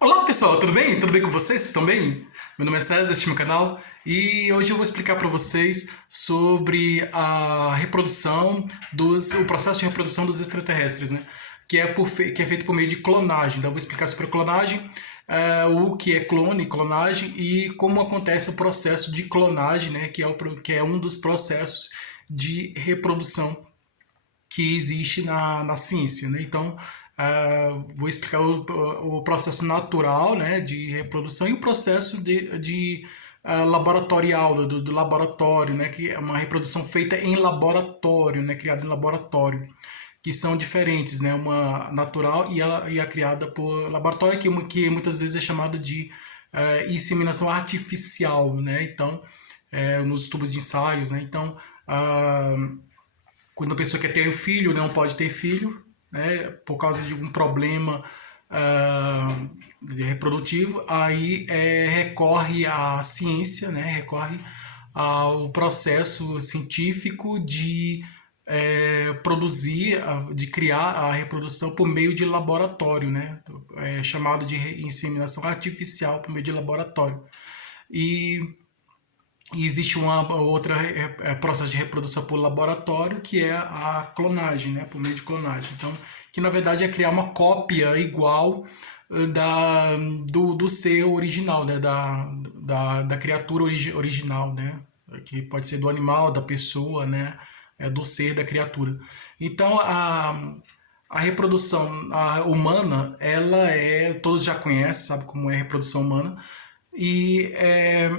Olá pessoal, tudo bem? Tudo bem com vocês? Vocês estão bem? Meu nome é César, este é meu canal e hoje eu vou explicar para vocês sobre a reprodução o processo de reprodução dos extraterrestres, né? Que é feito por meio de clonagem. Então eu vou explicar sobre a clonagem, o que é clone, clonagem e como acontece o processo de clonagem, né? Que é um dos processos de reprodução que existe na ciência, né? Então, vou explicar o processo natural, né, de reprodução e o processo de laboratorial, do laboratório, né, que é uma reprodução feita em laboratório, né, criada em laboratório, que são diferentes, né, uma natural e a criada por laboratório, que muitas vezes é chamada de inseminação artificial, né? Então, nos tubos de ensaios, né? Então, quando a pessoa quer ter filho, não pode ter filho, né, por causa de algum problema reprodutivo, aí recorre à ciência, né, recorre ao processo científico de produzir, de criar a reprodução por meio de laboratório, né, chamado de inseminação artificial por meio de laboratório. E e existe uma outra processo de reprodução por laboratório, que é a clonagem, né, por meio de clonagem. Então, que na verdade é criar uma cópia igual do ser original, né, da criatura original, né, que pode ser do animal, da pessoa, né, do ser, da criatura. Então, a reprodução humana, todos já conhecem, sabe como é a reprodução humana, e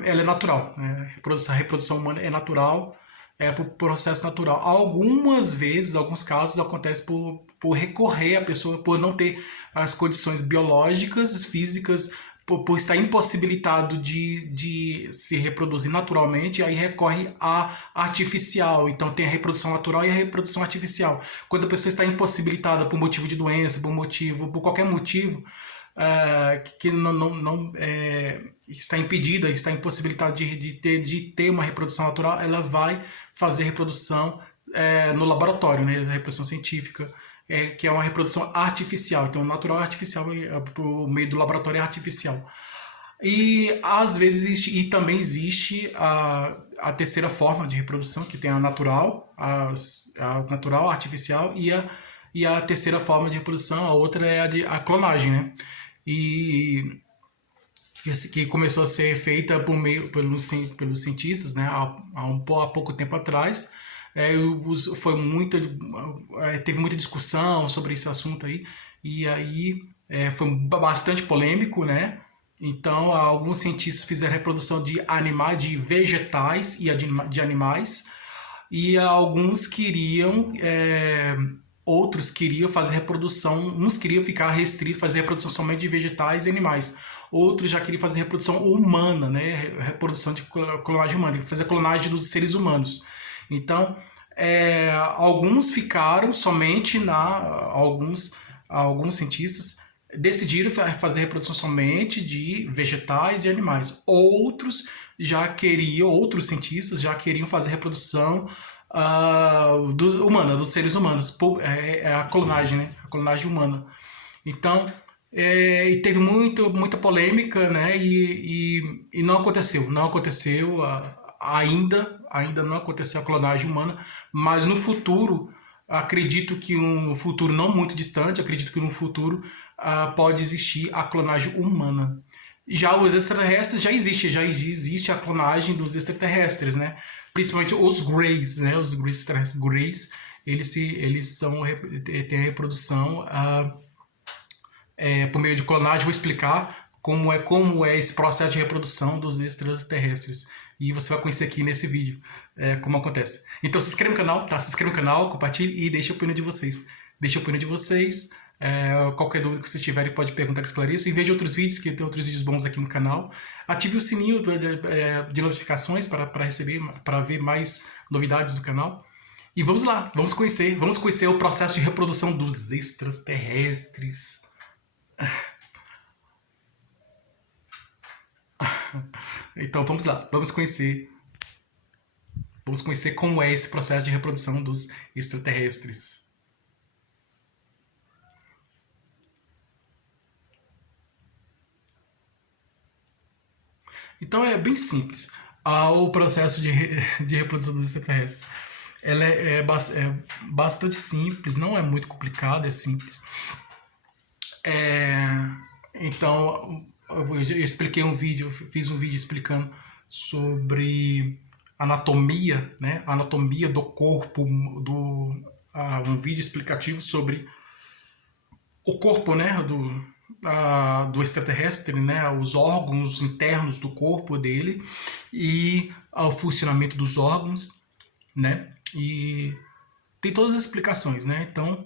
ela é natural, né? A reprodução humana é natural, é por processo natural. Algumas vezes, alguns casos, acontece por recorrer à pessoa, por não ter as condições biológicas, físicas, por estar impossibilitado de se reproduzir naturalmente, aí recorre à artificial. Então tem a reprodução natural e a reprodução artificial. Quando a pessoa está impossibilitada por motivo de doença, por qualquer motivo, que não está impedida, está impossibilitada de ter uma reprodução natural, ela vai fazer reprodução no laboratório, né, a reprodução científica, que é uma reprodução artificial. Então, natural é artificial, por meio do laboratório é artificial. E às vezes existe, e também existe a terceira forma de reprodução, que tem a natural, a natural, a artificial, e a terceira forma de reprodução, a outra é a clonagem, né? E que começou a ser feita pelos cientistas, né, há pouco tempo atrás. Teve muita discussão sobre esse assunto aí, e aí foi bastante polêmico, né? Então, alguns cientistas fizeram reprodução de animais, de vegetais e de animais, e alguns queriam, outros queriam fazer reprodução, uns queriam ficar restrito, fazer reprodução somente de vegetais e animais, outros já queriam fazer reprodução humana, né, reprodução de clonagem humana, fazer clonagem dos seres humanos. Então, alguns ficaram somente alguns cientistas decidiram fazer reprodução somente de vegetais e animais. Outros cientistas já queriam fazer reprodução humana, dos seres humanos, a clonagem, né? A clonagem humana. Então, e teve muita polêmica, né? E não aconteceu, ainda não aconteceu a clonagem humana, mas no futuro, acredito que um futuro não muito distante, acredito que no futuro pode existir a clonagem humana. Já os extraterrestres já existe a clonagem dos extraterrestres, né? Principalmente os Greys, né? Os extraterrestres Greys, eles têm a reprodução por meio de clonagem. Vou explicar como é esse processo de reprodução dos extraterrestres. E você vai conhecer aqui nesse vídeo como acontece. Então se inscreve no canal, tá? Se inscreve no canal, compartilhe e deixa a opinião de vocês. Qualquer dúvida que vocês tiverem pode perguntar que esclareço. E veja outros vídeos, que tem outros vídeos bons aqui no canal. Ative o sininho de notificações para receber, para ver mais novidades do canal. E vamos lá, vamos conhecer o processo de reprodução dos extraterrestres. Então vamos lá, vamos conhecer como é esse processo de reprodução dos extraterrestres. Então é bem simples. O processo de reprodução dos extraterrestres. Ela é bastante simples, não é muito complicado, é simples. Então, eu expliquei um vídeo, eu fiz um vídeo explicando sobre anatomia, né? Anatomia do corpo, um vídeo explicativo sobre o corpo, né? Do extraterrestre, né? Os órgãos internos do corpo dele e o funcionamento dos órgãos, né? E tem todas as explicações, né? Então,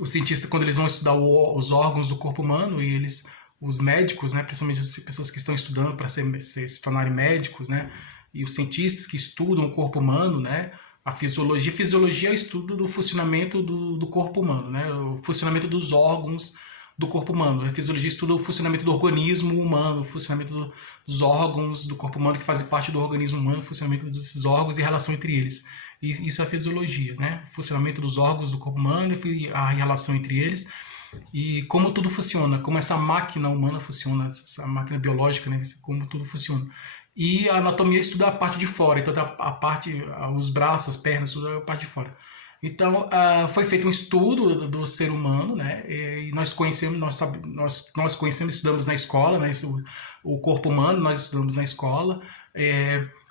os cientistas, quando eles vão estudar os órgãos do corpo humano, e os médicos, né, principalmente as pessoas que estão estudando para se tornarem médicos, né, e os cientistas que estudam o corpo humano, né, a fisiologia é o estudo do funcionamento do corpo humano, né, o funcionamento dos órgãos do corpo humano. A fisiologia estuda o funcionamento do organismo humano, o funcionamento dos órgãos do corpo humano que fazem parte do organismo humano, o funcionamento desses órgãos e a relação entre eles. E isso é a fisiologia, né? O funcionamento dos órgãos do corpo humano e a relação entre eles. E como tudo funciona, como essa máquina humana funciona, essa máquina biológica, né? Como tudo funciona. E a anatomia estuda a parte de fora, então a parte, os braços, as pernas, tudo é a parte de fora. Então, foi feito um estudo do ser humano, né? E nós conhecemos, nós conhecemos, estudamos na escola, né? O corpo humano nós estudamos na escola,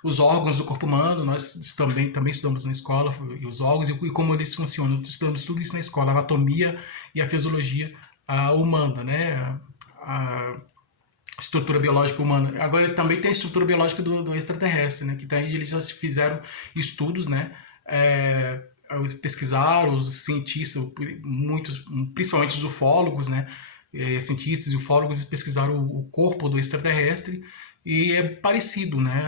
os órgãos do corpo humano nós também estudamos na escola, e os órgãos e como eles funcionam. Estudamos tudo isso na escola, a anatomia e a fisiologia humana, né? A estrutura biológica humana. Agora também tem a estrutura biológica do extraterrestre, né? Que daí eles já fizeram estudos, né? Pesquisaram os cientistas, muitos, principalmente os ufólogos, né? Cientistas e ufólogos pesquisaram o corpo do extraterrestre e é parecido, né?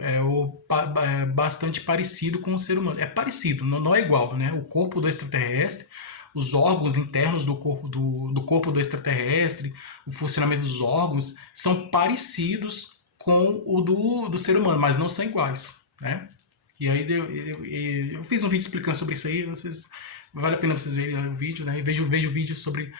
É bastante parecido com o ser humano. É parecido, não é igual, né? O corpo do extraterrestre, os órgãos internos do corpo do extraterrestre, o funcionamento dos órgãos são parecidos com o do ser humano, mas não são iguais, né? E aí eu fiz um vídeo explicando sobre isso aí, vale a pena vocês verem o vídeo, né? Veja o vídeo sobre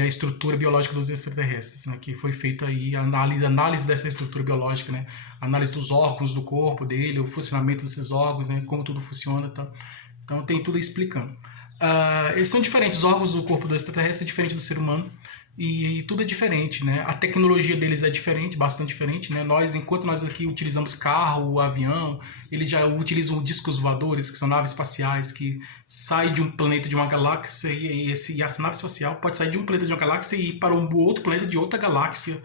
a estrutura biológica dos extraterrestres, né? Que foi feita aí a análise dessa estrutura biológica, né? A análise dos órgãos do corpo dele, o funcionamento desses órgãos, né? Como tudo funciona, tá? Então tem tudo explicando. Eles são diferentes, os órgãos do corpo do extraterrestre é diferente do ser humano e tudo é diferente, né? A tecnologia deles é diferente, bastante diferente, né? Enquanto nós aqui utilizamos carro, avião, eles já utilizam discos voadores, que são naves espaciais que saem de um planeta, de uma galáxia, e essa nave espacial pode sair de um planeta de uma galáxia e ir para um outro planeta de outra galáxia,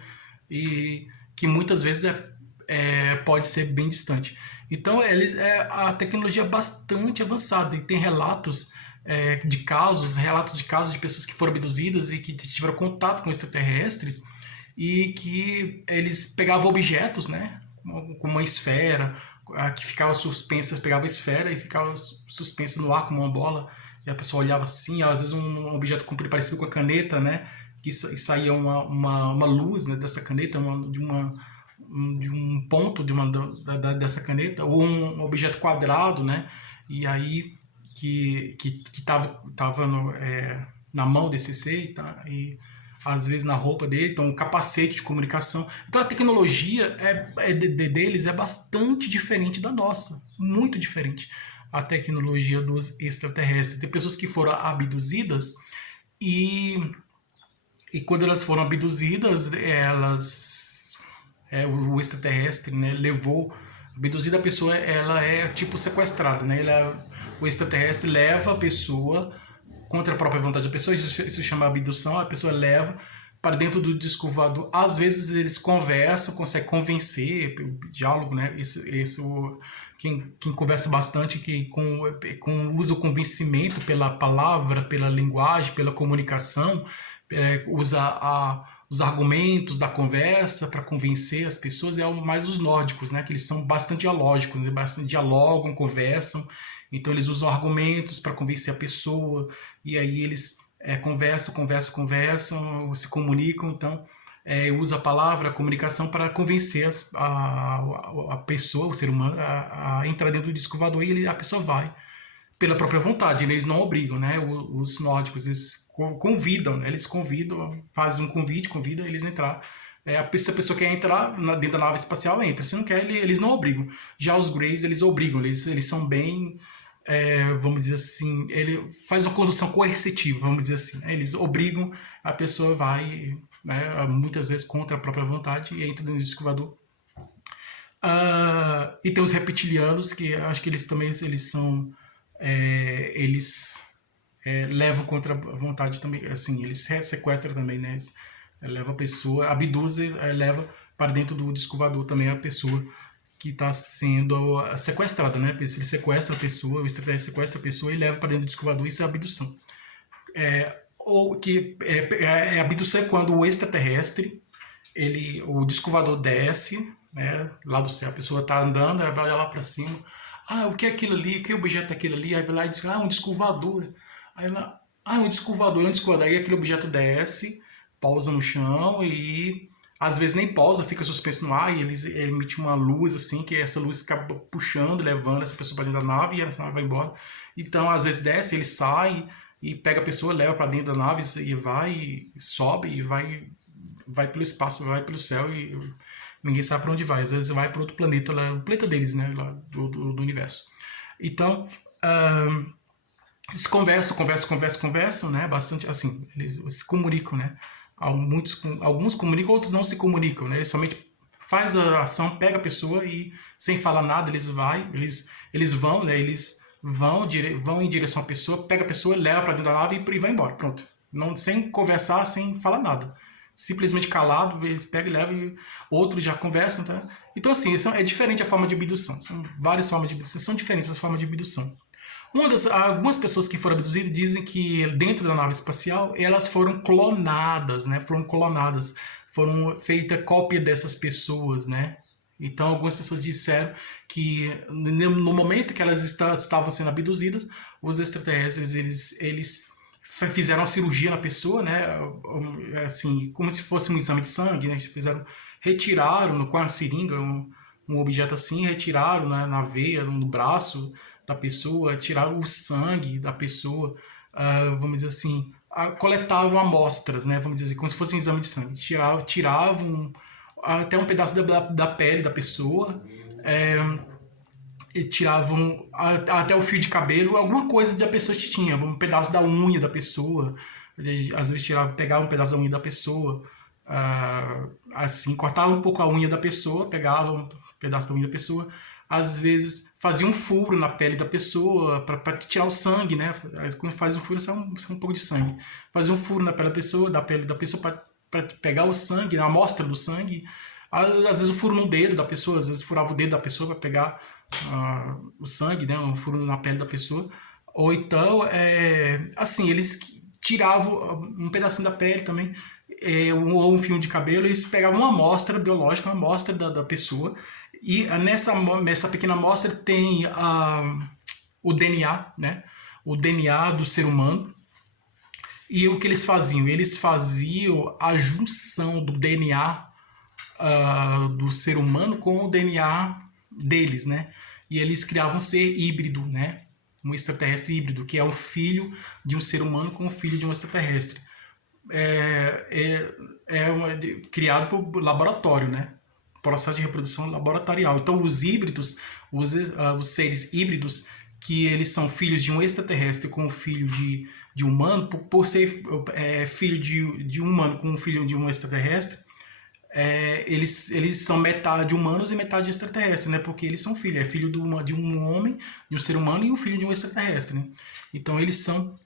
e que muitas vezes pode ser bem distante. Então, a tecnologia é bastante avançada e tem relatos de casos de pessoas que foram abduzidas e que tiveram contato com extraterrestres e que eles pegavam objetos, né, como uma esfera, que ficava suspensa, pegava a esfera e ficava suspensa no ar como uma bola, e a pessoa olhava assim, às vezes um objeto comprido parecido com a caneta, né, que saía uma luz, né, dessa caneta, de um ponto dessa caneta, ou um objeto quadrado, né, e aí que tava na mão desse ser, tá? E às vezes na roupa dele, então um capacete de comunicação. Então a tecnologia deles é bastante diferente da nossa, muito diferente. A tecnologia dos extraterrestres. Tem pessoas que foram abduzidas e quando elas foram abduzidas, o extraterrestre, né, levou. Abduzida, a pessoa ela é tipo sequestrada, né? O extraterrestre leva a pessoa contra a própria vontade da pessoa, isso chama abdução, a pessoa leva para dentro do disco voador. Às vezes eles conversam, conseguem convencer, diálogo, né? Quem conversa bastante, que usa o convencimento pela palavra, pela linguagem, pela comunicação, usa os argumentos da conversa para convencer as pessoas, mais os nórdicos, né? Que eles são bastante dialógicos, né? Bastante dialogam, conversam, então eles usam argumentos para convencer a pessoa, e aí eles conversam, se comunicam, então usa a palavra, a comunicação para convencer a pessoa, o ser humano, a entrar dentro do disco voador, e a pessoa vai. pela própria vontade, eles não obrigam, né? Os nórdicos, eles convidam, né? Eles convidam, fazem um convite, convidam eles a entrar. Se a pessoa quer entrar dentro da nave espacial, entra. Se não quer, eles não obrigam. Já os Greys, eles obrigam, eles são bem, vamos dizer assim, ele faz uma condução coercitiva, vamos dizer assim. Né? Eles obrigam, a pessoa vai, né, muitas vezes contra a própria vontade e entra no disco voador. E tem os reptilianos, que acho que eles também eles são eles levam contra a vontade também, assim, eles sequestram também, né? Eles, leva a pessoa, abduzem, leva para dentro do disco voador também a pessoa que está sendo sequestrada, né? Ele sequestra a pessoa, o extraterrestre sequestra a pessoa e leva para dentro do disco voador, isso é abdução. Ou que abdução é quando o extraterrestre, o disco voador desce, né, lá do céu, a pessoa está andando, aí vai olhar lá para cima, o que é aquilo ali, que objeto é aquele ali, aí vai lá e diz, um disco voador, aí ela, um disco voador, um disco voador, aí aquele objeto desce, pousa no chão e às vezes nem pousa, fica suspenso no ar e eles emitem uma luz assim, que essa luz acaba puxando, levando essa pessoa para dentro da nave e essa nave vai embora. Então às vezes desce, ele sai e pega a pessoa, leva para dentro da nave e vai, sobe e vai pelo espaço, vai pelo céu e ninguém sabe para onde vai. Às vezes vai para outro planeta, lá, o planeta deles, né, lá do universo. Então eles conversam, né, bastante, assim, eles se comunicam, né. Alguns comunicam, outros não se comunicam, né? Eles somente faz a ação, pega a pessoa e sem falar nada eles vão, né? Eles vão em direção à pessoa, pega a pessoa, leva para dentro da nave e vai embora, pronto. Não, sem conversar, sem falar nada. Simplesmente calado, eles pegam e levam e outros já conversam, tá? Então assim, é diferente a forma de abdução. São várias formas de abdução, são diferentes as formas de abdução. Algumas pessoas que foram abduzidas dizem que dentro da nave espacial elas foram clonadas, né? Foram feita cópia dessas pessoas, né? Então algumas pessoas disseram que no momento que elas estavam sendo abduzidas, os extraterrestres eles fizeram uma cirurgia na pessoa, né? Assim, como se fosse um exame de sangue, né? Retiraram com a seringa um objeto assim, retiraram na veia, no braço da pessoa, tiraram o sangue da pessoa, vamos dizer assim, coletavam amostras, né, vamos dizer assim, como se fosse um exame de sangue, tiravam até um pedaço da pele da pessoa, e tiravam até o fio de cabelo, alguma coisa da pessoa que tinha, um pedaço da unha da pessoa, às vezes pegavam um pedaço da unha da pessoa, assim, cortavam um pouco a unha da pessoa, pegavam um pedaço da unha da pessoa, às vezes fazia um furo na pele da pessoa para tirar o sangue, né? Quando faz um furo, sai um pouco de sangue. Fazia um furo na pele da pessoa para pegar o sangue, a amostra do sangue. Às vezes o furo no dedo da pessoa, às vezes furava o dedo da pessoa para pegar o sangue, né? Um furo na pele da pessoa. Ou então, assim, eles tiravam um pedacinho da pele também, ou um fio de cabelo, eles pegavam uma amostra biológica, uma amostra da pessoa, e nessa pequena amostra tem o DNA, né? O DNA do ser humano. E o que eles faziam? Eles faziam a junção do DNA do ser humano com o DNA deles, né? E eles criavam um ser híbrido, né? Um extraterrestre híbrido, que é o filho de um ser humano com o filho de um extraterrestre. Criado por laboratório, né? Processo de reprodução laboratorial. Então, os híbridos, os seres híbridos, que eles são filhos de um extraterrestre com o filho de um humano, por ser filho de um humano com o filho de um extraterrestre, eles são metade humanos e metade extraterrestre, né? Porque eles são filhos, filho de um homem, de um ser humano e um filho de um extraterrestre, né? Então, eles são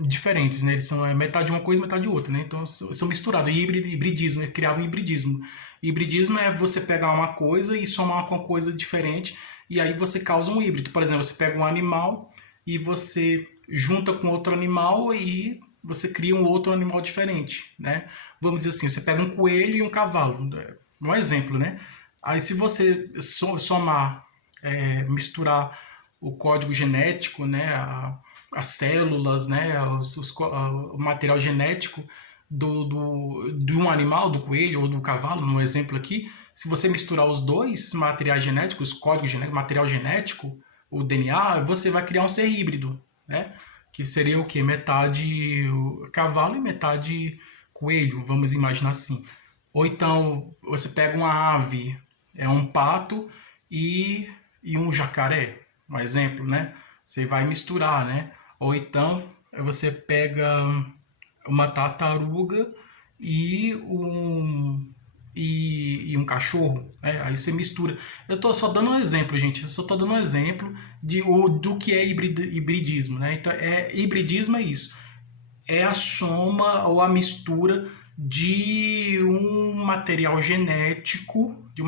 diferentes, né? Eles são metade de uma coisa, metade de outra, né? Então são misturados. Hibridismo, criar um hibridismo. Hibridismo é você pegar uma coisa e somar com uma coisa diferente e aí você causa um híbrido. Por exemplo, você pega um animal e você junta com outro animal e você cria um outro animal diferente, né? Vamos dizer assim, você pega um coelho e um cavalo, um exemplo, né? Aí se você somar, misturar o código genético, né? As células, né, o material genético de um animal, do coelho ou do cavalo, no exemplo aqui, se você misturar os dois materiais genéticos, código genético, material genético, o DNA, você vai criar um ser híbrido, né? Que seria o quê? Metade cavalo e metade coelho, vamos imaginar assim. Ou então você pega uma ave, é um pato e, e um jacaré, um exemplo, né? Você vai misturar, né? Ou então você pega uma tartaruga e e um cachorro, né? Aí você mistura. Eu estou só dando um exemplo, gente. Eu só estou dando um exemplo do que é hibridismo, né? Então, hibridismo é isso. É a soma ou a mistura de um material genético, de um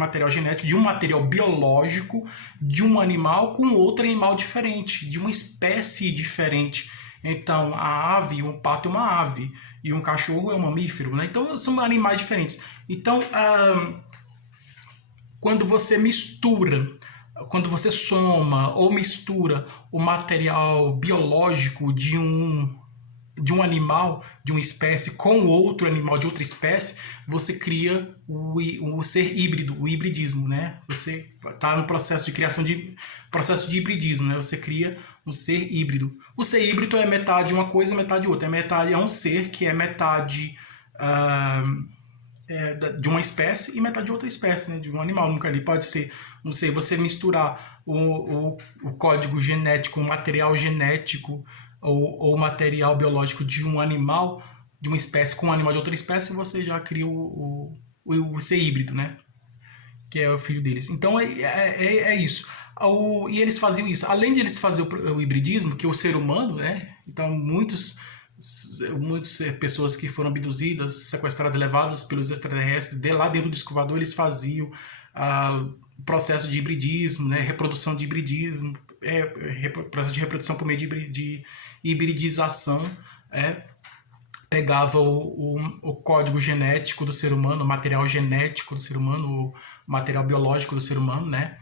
material biológico, de um animal com outro animal diferente, de uma espécie diferente. Então, a ave, um pato é uma ave, e um cachorro é um mamífero, né? Então, são animais diferentes. Então, quando você mistura, quando você soma ou mistura o material biológico de um animal, de uma espécie, com outro animal de outra espécie, você cria o ser híbrido, o hibridismo, né? Você está no processo de processo de hibridismo, né? Você cria um ser híbrido. O ser híbrido é metade uma coisa, metade outra. É um ser que é metade de uma espécie e metade de outra espécie, né? De um animal. Nunca ali pode ser, não sei, você misturar o código genético, o material genético ou material biológico de um animal, de uma espécie com um animal de outra espécie, você já cria o ser híbrido, né? Que é o filho deles. Então é isso. E eles faziam isso. Além de eles fazerem o hibridismo, que é o ser humano, né? Então muitas pessoas que foram abduzidas, sequestradas, levadas pelos extraterrestres, lá dentro do escovador, eles faziam processo de hibridismo, né? Reprodução de hibridismo, processo de reprodução por meio de hibridização, pegava o código genético do ser humano, o material genético do ser humano, o material biológico do ser humano, né?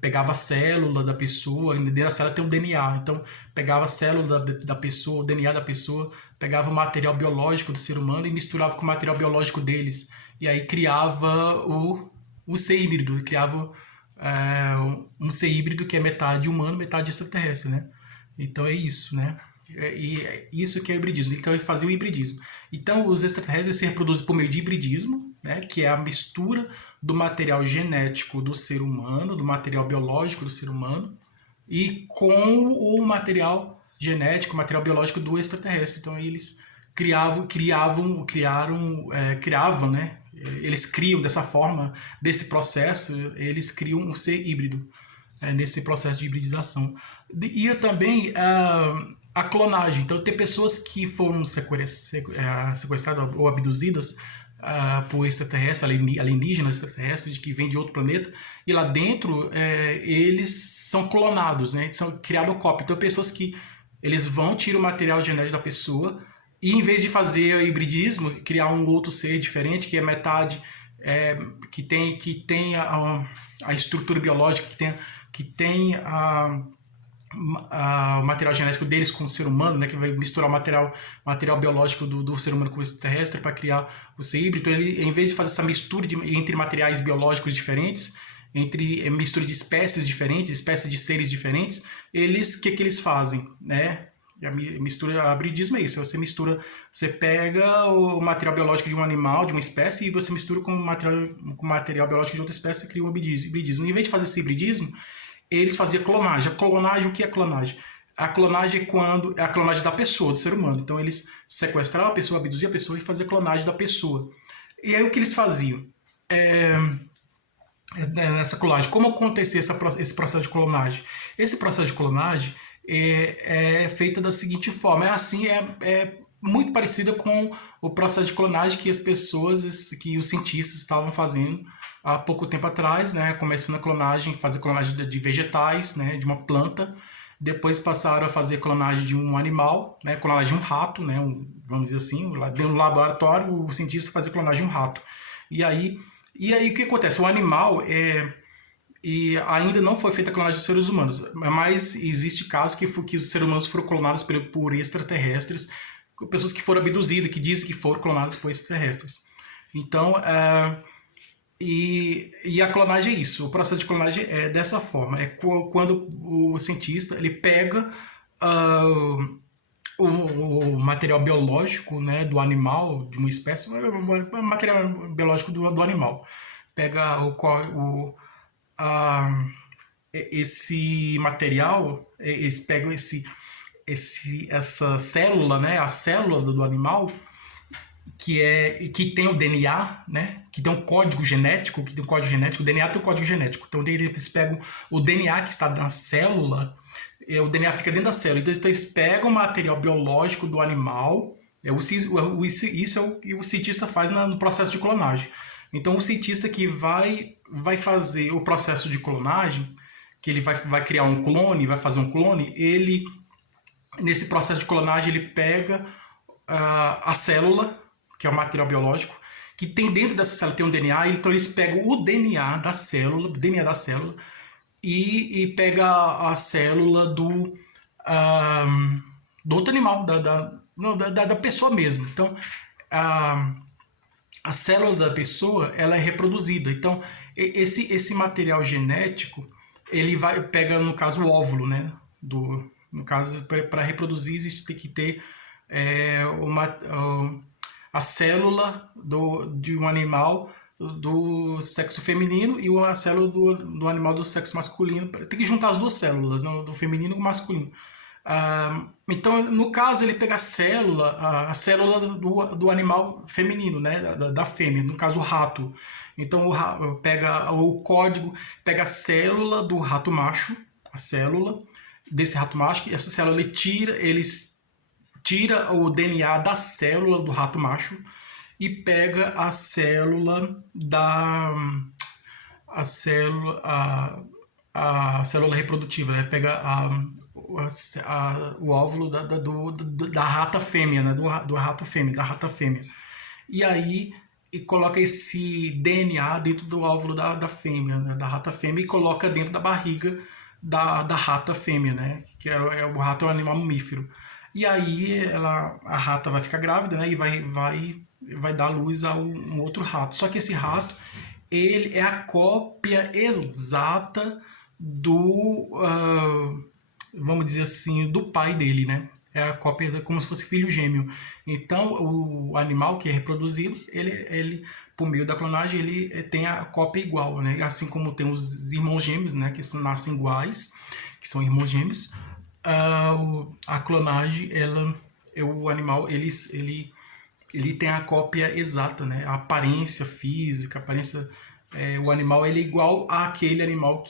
Pegava a célula da pessoa, dentro da célula tem o DNA, então pegava a célula da pessoa, o DNA da pessoa, pegava o material biológico do ser humano e misturava com o material biológico deles, e aí criava o ser híbrido, criava um ser híbrido que é metade humano, metade extraterrestre, né? Então é isso, né? E isso que é o hibridismo. Então ele fazia o hibridismo. Então os extraterrestres se reproduzem por meio de hibridismo, né? Que é a mistura do material genético do ser humano, do material biológico do ser humano, e com o material genético, material biológico do extraterrestre. Então eles criavam, né? Eles criam dessa forma, desse processo, eles criam um ser híbrido, nesse processo de hibridização. E também a clonagem. Então, tem pessoas que foram sequestradas ou abduzidas por extraterrestres, alienígenas extraterrestres, que vêm de outro planeta, e lá dentro eles são clonados, né? São criados cópia. Então, pessoas que eles vão, tiram o material genético da pessoa, e em vez de fazer hibridismo, criar um outro ser diferente, que é metade, que tem a estrutura biológica, que tem o material genético deles com o ser humano, né, que vai misturar o material biológico do ser humano com o extraterrestre para criar o ser híbrido. Então, ele, em vez de fazer essa mistura entre materiais biológicos diferentes, entre mistura de espécies diferentes, espécies de seres diferentes, o que eles fazem, né? A mistura, hibridismo é isso, você pega o material biológico de um animal, de uma espécie, e você mistura com o material biológico de outra espécie e cria um hibridismo. Em vez de fazer esse hibridismo, eles faziam clonagem. A clonagem, o que é clonagem? A clonagem é a clonagem da pessoa, do ser humano. Então eles sequestravam a pessoa, abduziam a pessoa e faziam a clonagem da pessoa. E aí o que eles faziam? Nessa clonagem, como acontecia esse processo de clonagem? Esse processo de clonagem é feita da seguinte forma, é muito parecida com o processo de clonagem que que os cientistas estavam fazendo há pouco tempo atrás, né, começando fazer clonagem de vegetais, né, de uma planta, depois passaram a fazer clonagem de um animal, né, clonagem de um rato, né, vamos dizer assim, lá dentro do laboratório o cientista fazia clonagem de um rato. E aí o que acontece? O animal e ainda não foi feita a clonagem dos seres humanos, mas existe casos que os seres humanos foram clonados por extraterrestres, pessoas que foram abduzidas, que dizem que foram clonadas por extraterrestres. Então, E a clonagem é isso. O processo de clonagem é dessa forma. É quando o cientista ele pega ah, o material biológico, né, do animal, de uma espécie, o material biológico do animal. Pega a, esse material, eles pegam essa célula, né, a célula do animal, que tem o DNA, né? Que tem um código genético, o DNA tem um código genético. Então eles pegam o DNA que está na célula, o DNA fica dentro da célula. Então eles pegam o material biológico do animal, isso é o que o cientista faz no processo de clonagem. Então o cientista que vai fazer o processo de clonagem, que ele vai criar um clone, vai fazer um clone, ele nesse processo de clonagem ele pega a célula, que é o material biológico, que tem dentro dessa célula tem um DNA, então eles pegam o DNA da célula, e pega a célula do outro animal, da pessoa mesmo. Então, a célula da pessoa ela é reproduzida. Então, esse material genético, ele pega, no caso, o óvulo, né? No caso, para reproduzir, existe tem que ter a célula de um animal do sexo feminino e uma célula do animal do sexo masculino. Tem que juntar as duas células, né, do feminino e do masculino. Então, no caso, ele pega a célula do animal feminino, né, da fêmea, no caso, o rato. Então, pega o código, pega a célula do rato macho, a célula desse rato macho, e essa célula eles tira o DNA da célula do rato macho e pega a célula a célula reprodutiva, né? Pega o óvulo da rata fêmea, né? do rato fêmea, da rata fêmea. E aí coloca esse DNA dentro do óvulo da fêmea, né? Da rata fêmea, e coloca dentro da barriga da rata fêmea, né? Que o rato é um animal mamífero. E aí a rata vai ficar grávida, né? E vai dar luz a um outro rato. Só que esse rato, ele é a cópia exata vamos dizer assim, do pai dele, né? É a cópia, como se fosse filho gêmeo. Então, o animal que é reproduzido, ele por meio da clonagem, ele tem a cópia igual, né? Assim como tem os irmãos gêmeos, né? Que nascem iguais, que são irmãos gêmeos. A clonagem, o animal, ele tem a cópia exata, né? A aparência física, o animal ele é igual àquele animal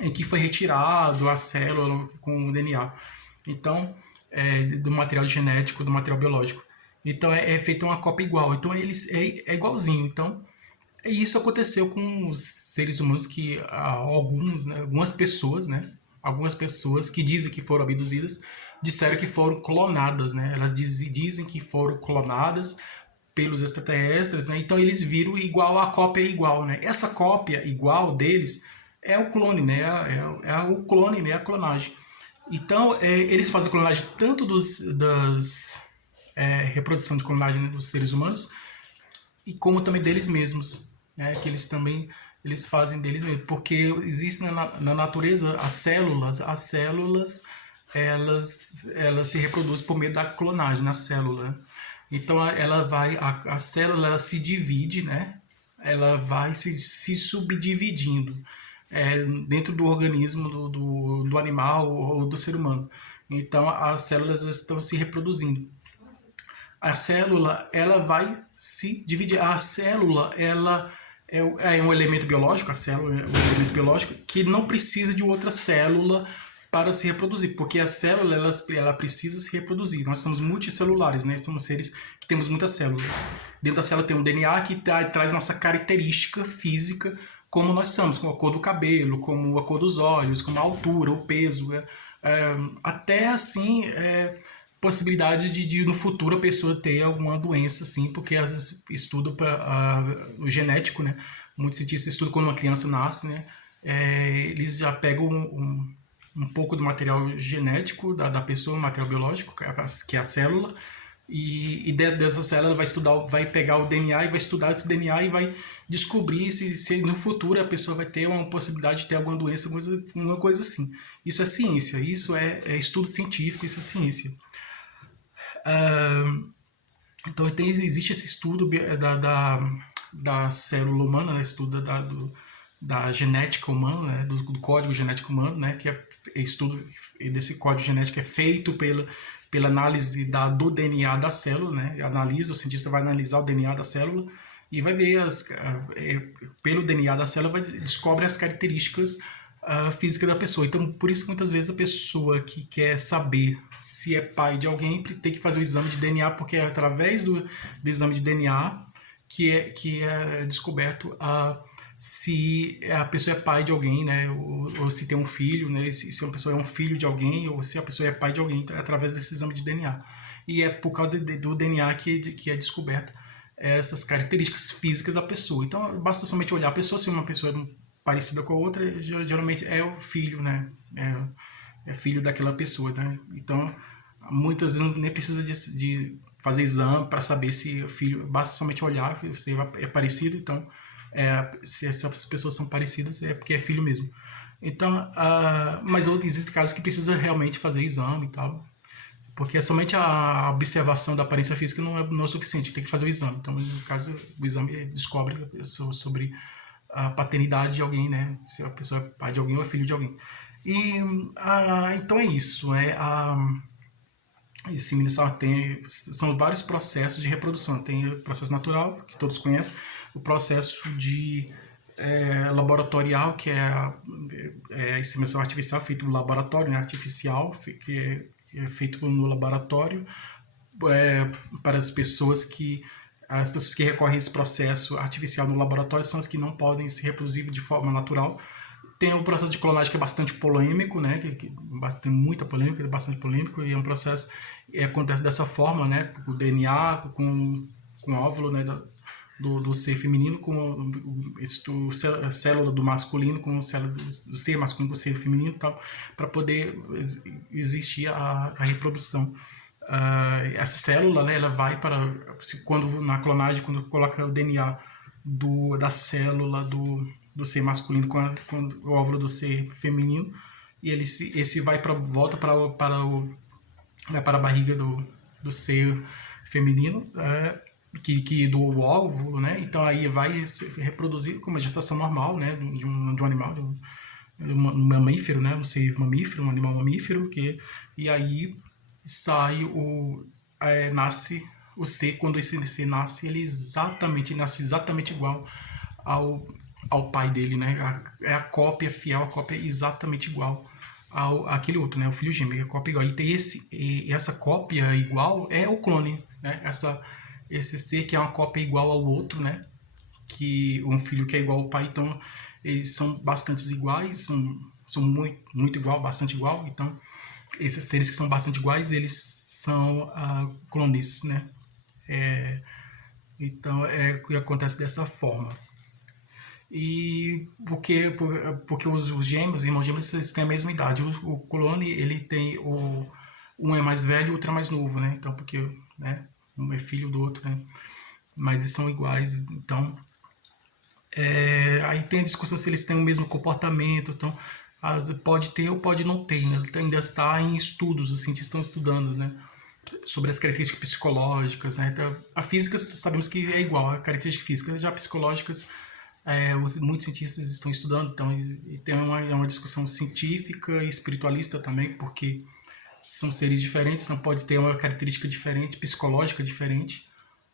em que foi retirado a célula com o DNA. Então, do material genético, do material biológico. Então, é feita uma cópia igual. Então, é igualzinho. Então, isso aconteceu com os seres humanos que algumas pessoas, né? Algumas pessoas que dizem que foram abduzidas disseram que foram clonadas, né? Elas dizem que foram clonadas pelos extraterrestres, né? Então eles viram igual, a cópia é igual, né? Essa cópia igual deles é o clone, né? O clone, né? A clonagem. Então eles fazem clonagem tanto reprodução de clonagem, né, dos seres humanos, e como também deles mesmos, né? Que eles fazem deles mesmos, porque existe na natureza as células elas se reproduzem por meio da clonagem na célula, né? Então a célula ela se divide, né? Ela vai se subdividindo dentro do organismo do animal ou do ser humano. Então as células estão se reproduzindo. A célula ela vai se dividir. A célula ela é um elemento biológico, a célula é um elemento biológico que não precisa de outra célula para se reproduzir, porque a célula ela precisa se reproduzir. Nós somos multicelulares, né? Somos seres que temos muitas células. Dentro da célula tem um DNA que traz nossa característica física, como nós somos, como a cor do cabelo, como a cor dos olhos, como a altura, o peso, até assim possibilidade de no futuro a pessoa ter alguma doença, assim, porque às vezes estuda o genético, né? Muitos cientistas estudam quando uma criança nasce, né? Eles já pegam um pouco do material genético da pessoa, material biológico, que é a célula, Dessa célula vai estudar, vai pegar o DNA e vai estudar esse DNA e vai descobrir se no futuro a pessoa vai ter uma possibilidade de ter alguma doença, uma coisa assim. Isso é ciência, isso é estudo científico, isso é ciência. Então existe esse estudo da célula humana, né, estudo da genética humana, né, do código genético humano, né, que é estudo desse código genético é feito pela análise do DNA da célula, né, o cientista vai analisar o DNA da célula e vai ver pelo DNA da célula descobre as características física da pessoa. Então, por isso que muitas vezes a pessoa que quer saber se é pai de alguém tem que fazer o exame de DNA, porque é através do exame de DNA que é descoberto se a pessoa é pai de alguém, né? Ou se tem um filho, né? Se uma pessoa é um filho de alguém, ou se a pessoa é pai de alguém, então é através desse exame de DNA. E é por causa do DNA que é descoberto essas características físicas da pessoa. Então, basta somente olhar a pessoa, se uma pessoa é parecida com a outra, geralmente é o filho, né? É filho daquela pessoa, né? Então, muitas vezes nem precisa de fazer exame para saber se o filho, basta somente olhar, se é parecido, então, se essas pessoas são parecidas, é porque é filho mesmo. Então, mas existem casos que precisa realmente fazer exame e tal, porque somente a observação da aparência física não é suficiente, tem que fazer o exame. Então, no caso, o exame descobre sobre a paternidade de alguém, né? Se a pessoa é pai de alguém ou é filho de alguém. Então é isso. Esse Minnesota são vários processos de reprodução. Tem o processo natural, que todos conhecem, o processo de laboratorial, que é a inseminação artificial feito no laboratório, né? Artificial, que é feito no laboratório para as pessoas que recorrem a esse processo artificial no laboratório são as que não podem se reproduzir de forma natural. Tem o processo de clonagem que é bastante polêmico, né? Que tem muita polêmica, é bastante polêmico, e é um processo que acontece dessa forma, né? O DNA com o óvulo, né? Do ser feminino com a célula do masculino com a célula do ser masculino com o ser feminino, para poder existir a reprodução. Essa célula, né, ela vai para na clonagem, quando coloca o DNA da célula do ser masculino com o óvulo do ser feminino, e esse volta para a barriga do ser feminino, do óvulo, né? Então aí vai se reproduzir como a gestação normal, né, de um animal, de um mamífero, né, um ser mamífero, um animal mamífero, e aí nasce o ser. Quando esse ser nasce, ele nasce exatamente igual ao pai dele, né? É a cópia fiel, a cópia exatamente igual àquele outro, né? O filho gêmeo, a cópia igual. E tem essa cópia igual é o clone, né? Esse ser que é uma cópia igual ao outro, né? Que um filho que é igual ao pai, então eles são bastante iguais, são muito, muito igual, bastante igual. Então, esses seres que são bastante iguais, eles são clones, né? Então, o que acontece dessa forma. E porque os gêmeos, irmãos gêmeos, eles têm a mesma idade. O clone, ele tem um é mais velho e o outro é mais novo, né? Então, porque, né, um é filho do outro, né? Mas eles são iguais, então aí tem a discussão se eles têm o mesmo comportamento, então pode ter ou pode não ter, né? Ainda está em estudos, os cientistas estão estudando, né, sobre as características psicológicas, né? Então, a física sabemos que é igual, a característica física, já psicológicas muitos cientistas estão estudando, então tem uma discussão científica e espiritualista também, porque são seres diferentes, não pode ter uma característica diferente, psicológica diferente,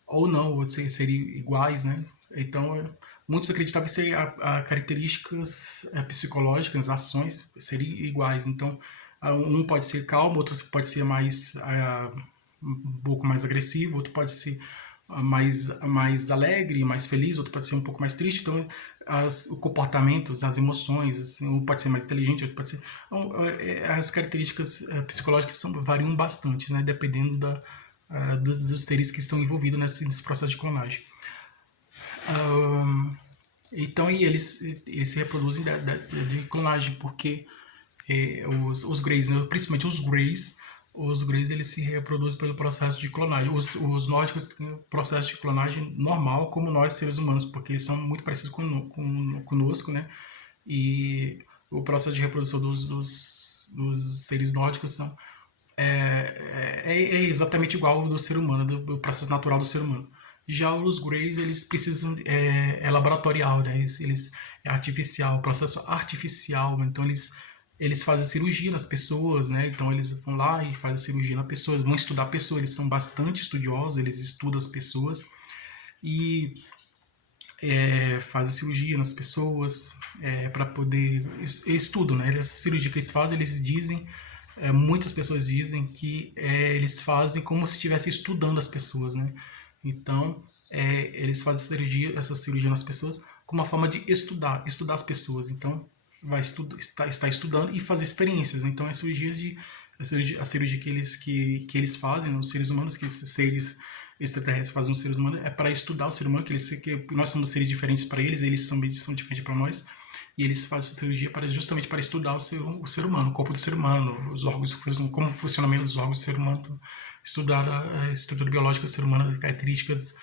ou não, ou seriam iguais, né? Então, muitos acreditavam que seriam características psicológicas, ações, seriam iguais. Então, um pode ser calmo, outro pode ser um pouco mais agressivo, outro pode ser mais alegre, mais feliz, outro pode ser um pouco mais triste. Então, o comportamento, as emoções, assim, um pode ser mais inteligente, outro pode ser... as características psicológicas variam bastante, né, dependendo dos seres que estão envolvidos nesse processo de clonagem. Então, eles se reproduzem de clonagem, porque os Greys, né, principalmente os Greys, Os Greys, eles se reproduzem pelo processo de clonagem. Os nórdicos têm o processo de clonagem normal, como nós, seres humanos, porque eles são muito parecidos conosco, né? E o processo de reprodução dos seres nórdicos é exatamente igual ao do ser humano, do processo natural do ser humano. Já os Greys, eles precisam, é laboratorial, né? É artificial, processo artificial, então eles fazem cirurgia nas pessoas, né? Então eles vão lá e fazem cirurgia na pessoa, vão estudar a pessoa, eles são bastante estudiosos, eles estudam as pessoas e fazem cirurgia nas pessoas para poder estudo, né? Essa cirurgia que eles fazem, eles dizem, muitas pessoas dizem que eles fazem como se estivessem estudando as pessoas, né? Então eles fazem essa cirurgia nas pessoas como uma forma de estudar as pessoas. Então vai estar estudando e fazer experiências. Então a cirurgia que eles fazem nos seres humanos, que esses seres extraterrestres fazem nos seres humanos, é para estudar o ser humano, que nós somos seres diferentes para eles são diferentes para nós, e eles fazem essa cirurgia justamente para estudar o ser humano, o corpo do ser humano, os órgãos, como o funcionamento dos órgãos do ser humano, estudar a estrutura biológica do ser humano, as características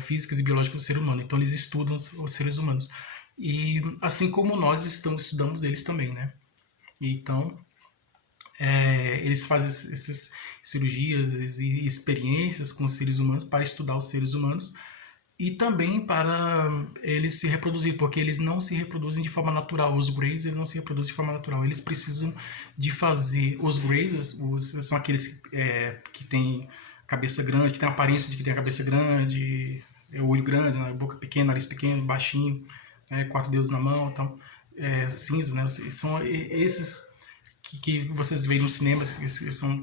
físicas e biológicas do ser humano. Então eles estudam os seres humanos. E assim como nós estudamos eles também, né? Então, eles fazem essas cirurgias e experiências com os seres humanos para estudar os seres humanos e também para eles se reproduzir, porque eles não se reproduzem de forma natural. Os Greys, eles não se reproduzem de forma natural. Eles precisam de fazer... Os Greys são aqueles que têm cabeça grande, que têm a aparência de que tem a cabeça grande, olho grande, né? Boca pequena, nariz pequeno, baixinho, 4 dedos na mão, então, cinza, né? São esses que vocês veem no cinema,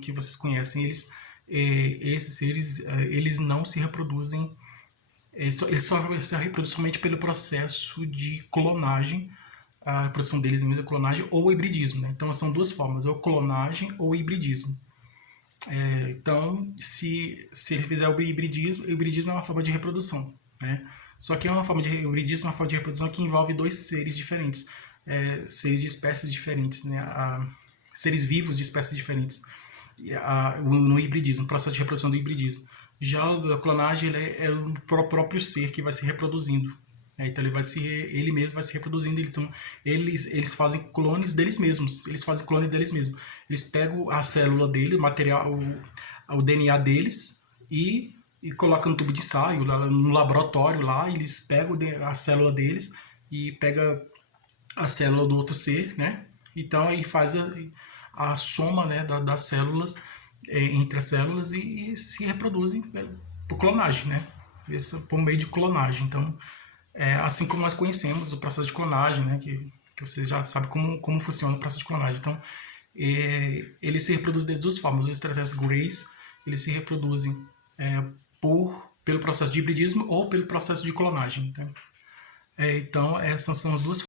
que vocês conhecem, esses seres, eles não se reproduzem, eles só se reproduzem somente pelo processo de clonagem, a reprodução deles mesmo é clonagem ou hibridismo, né? Então são duas formas, ou clonagem ou hibridismo. Então, se ele fizer o hibridismo é uma forma de reprodução, né? Só que é uma forma de hibridismo, uma forma de reprodução que envolve dois seres diferentes, seres de espécies diferentes, né? Seres vivos de espécies diferentes, no hibridismo, no processo de reprodução do hibridismo. Já a clonagem é o próprio ser que vai se reproduzindo, né? Então ele mesmo vai se reproduzindo. Então eles fazem clones deles mesmos. Eles pegam a célula dele, o material, o DNA deles e colocam no tubo de ensaio, no laboratório lá. Eles pegam a célula deles e pegam a célula do outro ser, né? Então aí faz a soma, né, das células entre as células e se reproduzem por clonagem, né? Por meio de clonagem. Então, assim como nós conhecemos o processo de clonagem, né, que vocês já sabem como funciona o processo de clonagem. Então, ele se reproduz de duas formas. Os extraterrestres Greys, eles se reproduzem pelo processo de hibridismo ou pelo processo de clonagem. Tá? Então, essas são as duas